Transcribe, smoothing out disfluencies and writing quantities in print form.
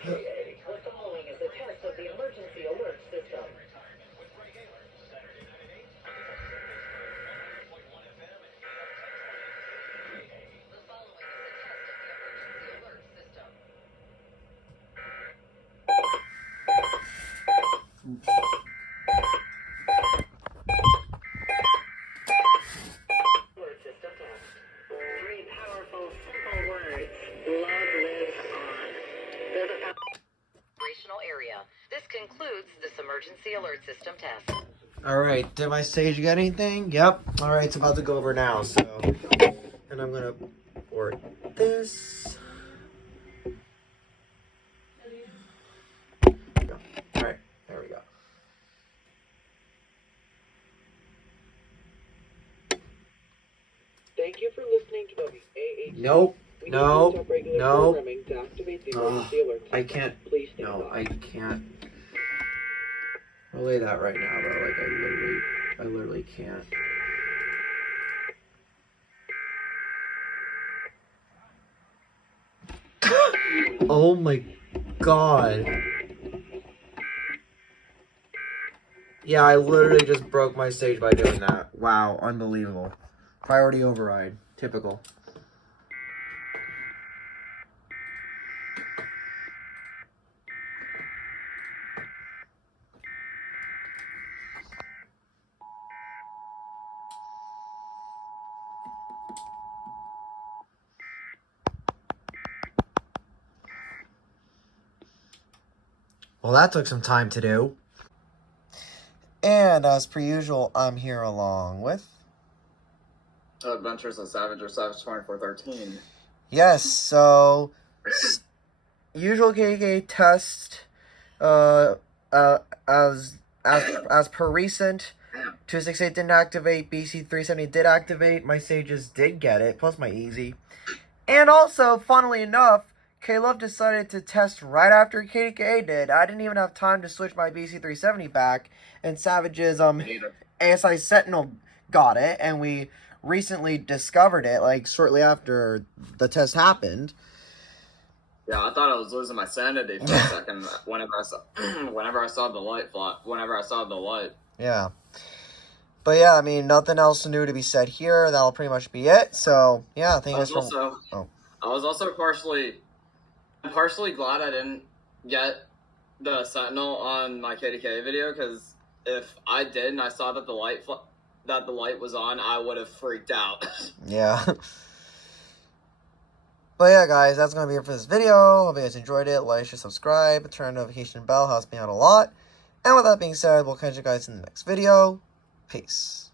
KDKA. The following is a test of the emergency alert system. Alert system test. 3 powerful, simple words. Love lives on. There's a operational area. This concludes this emergency alert system test. Alright, did my stage get anything? Yep. Alright, it's about to go over now, so. And I'm gonna port this. Alright, there we go. Thank you for listening to WAH. Nope. No. No. To activate the emergency alert system. I can't. Please stand No, by. I can't. Relay that right now, though. Like, I literally can't. Oh my god. Yeah, I literally just broke my stage by doing that. Wow, unbelievable. Priority override. Typical. Well, that took some time to do. And as per usual, I'm here along with... Adventures of Savage or Savage 2413. Yes, so... usual KDKA test, as per recent, 268 didn't activate, BC 370 did activate, my Sages did get it, plus my Easy. And also, funnily enough, K-Love decided to test right after KDKA did. I didn't even have time to switch my BC 370 back, and Savage's ASI Sentinel got it, and we recently discovered it, like, shortly after the test happened. Yeah, I thought I was losing my sanity for a second whenever I saw the light. Yeah. But yeah, I mean, nothing else new to be said here. That'll pretty much be it. So, yeah, I think I was also partially glad I didn't get the Sentinel on my KDKA video, because if I did and I saw that the light was on, I would have freaked out. Yeah. But yeah, guys, that's going to be it for this video. Hope you guys enjoyed it. Like, share, subscribe, turn on notification bell. Helps me out a lot. And with that being said, we'll catch you guys in the next video. Peace.